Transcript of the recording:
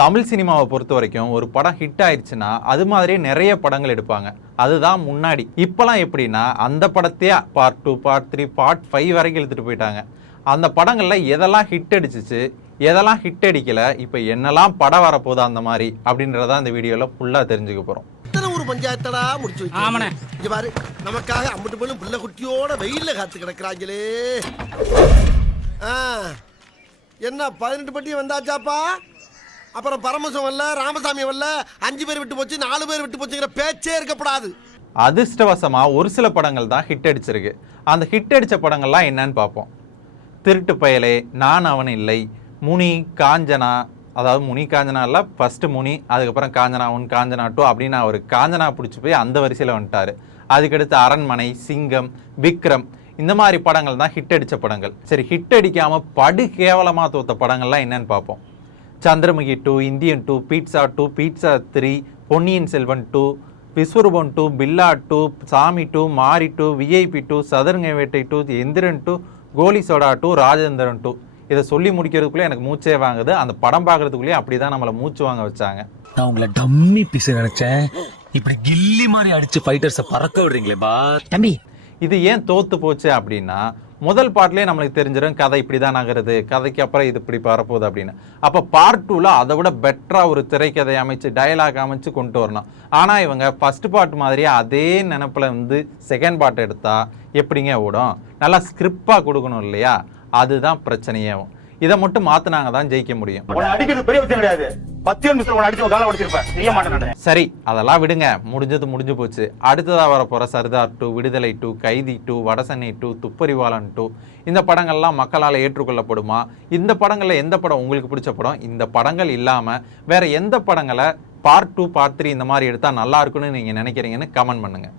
தமிழ் சினிமாவை பொறுத்த வரைக்கும் ஒரு படம் ஹிட் ஆயிடுச்சுன்னா அது மாதிரியே நிறைய படங்கள் எடுப்பாங்க. அதுதான் முன்னாடி. இப்போலாம் எப்படின்னா அந்த படத்தையே பார்ட் 2, பார்ட் 3, பார்ட் 5 வரைக்கும் எடுத்துகிட்டு போயிட்டாங்க. அந்த படங்களில் எதெல்லாம் ஹிட் அடிச்சிச்சு, எதெல்லாம் ஹிட் அடிக்கல, இப்போ என்னெல்லாம் படம் வரப்போகுது அந்த மாதிரி அப்படின்றத இந்த வீடியோவில் ஃபுல்லாக தெரிஞ்சுக்க போகிறோம். ஒரு பஞ்சாயத்தடா முடிச்சு வைக்க. இங்க பாரு, நமக்காக அம்பட்டு போலும் பிள்ளை குட்டியோட வெயில்ல காத்து கிடக்குறாங்களே. என்ன 18 பட்டி வந்தாச்சாப்பா? அப்புறம் பரமசம் வரல, ராமசாமி வரல, 5 பேர் விட்டு போச்சு, 4 பேர் விட்டு போச்சுங்கிற பேச்சே இருக்கப்படாது. அதிர்ஷ்டவசமா ஒரு சில படங்கள் தான் ஹிட் அடிச்சிருக்கு. அந்த ஹிட் அடிச்ச படங்கள்லாம் என்னன்னு பார்ப்போம். திருட்டு பயலே, நான் அவன் இல்லை, முனி, காஞ்சனா, அதாவது முனி காஞ்சனா இல்லை, ஃபர்ஸ்ட் முனி, அதுக்கப்புறம் காஞ்சனா 1, காஞ்சனா 2 அப்படின்னு அவர் காஞ்சனா பிடிச்சி போய் அந்த வரிசையில் வந்துட்டார். அதுக்கடுத்து அரண்மனை, சிங்கம், விக்ரம், இந்த மாதிரி படங்கள் தான் ஹிட் அடித்த படங்கள். சரி, ஹிட் அடிக்காமல் படு கேவலமாக தோத்த படங்கள்லாம் என்னன்னு பார்ப்போம். Chandramukhi 2, Indian 2, pizza 2, pizza 3, Ponniyin Selvan 2, விஸ்வரூபம் 2, பில்லா 2, சாமி 2, மாரி 2, விஐபி 2, சதுரங்க வேட்டை 2, எந்திரன் 2, கோலி சோடா 2, ராஜேந்திரன் 2. இதை சொல்லி முடிக்கிறதுக்குள்ளே எனக்கு மூச்சே வாங்குது. அந்த படம் பார்க்கறதுக்குள்ளேயே அப்படி தான் நம்மளை மூச்சு வாங்க வச்சாங்க. நான் உங்களை டம்மி பீஸ் நினைச்சேன், இப்படி கில்லி மாதிரி அடிச்சு ஃபைட்டர்ஸை பறக்க விடுறீங்களே பா தம்பி. இது ஏன் தோத்து போச்சு அப்படின்னா, முதல் பாட்டிலே நம்மளுக்கு தெரிஞ்சிடும் கதை இப்படி தான் நகருது, கதைக்கு அப்புறம் இது இப்படி வரப்போகுது அப்படின்னு. அப்போ பார்ட் 2ல அதை விட பெட்டராக ஒரு திரைக்கதை அமைச்சு டயலாக் அமைச்சு கொண்டு வரணும். ஆனால் இவங்க ஃபர்ஸ்ட் பார்ட் மாதிரியே அதே நினப்பில் வந்து செகண்ட் பார்ட் எடுத்தா எப்படிங்க ஓடும்? நல்லா ஸ்கிரிப்டாக கொடுக்கணும் இல்லையா? அதுதான் பிரச்சனையே. இதை மட்டும் மாத்தினாங்க தான் ஜெயிக்க முடியும். சரி, அதெல்லாம் விடுங்க, முடிஞ்சது முடிஞ்சு போச்சு. அடுத்ததா வரப்போற சர்தார் 2, விடுதலை 2, கைதி 2, வடசென்னை 2, துப்பறிவாளன் 2, இந்த படங்கள்லாம் மக்களால் ஏற்றுக்கொள்ளப்படுமா? இந்த படங்கள்ல எந்த படம் உங்களுக்கு பிடிச்ச படம்? இந்த படங்கள் இல்லாம வேற எந்த படங்களை பார்ட் 2, பார்ட் 3 இந்த மாதிரி எடுத்தா நல்லா இருக்குன்னு நீங்க நினைக்கிறீங்கன்னு கமெண்ட் பண்ணுங்க.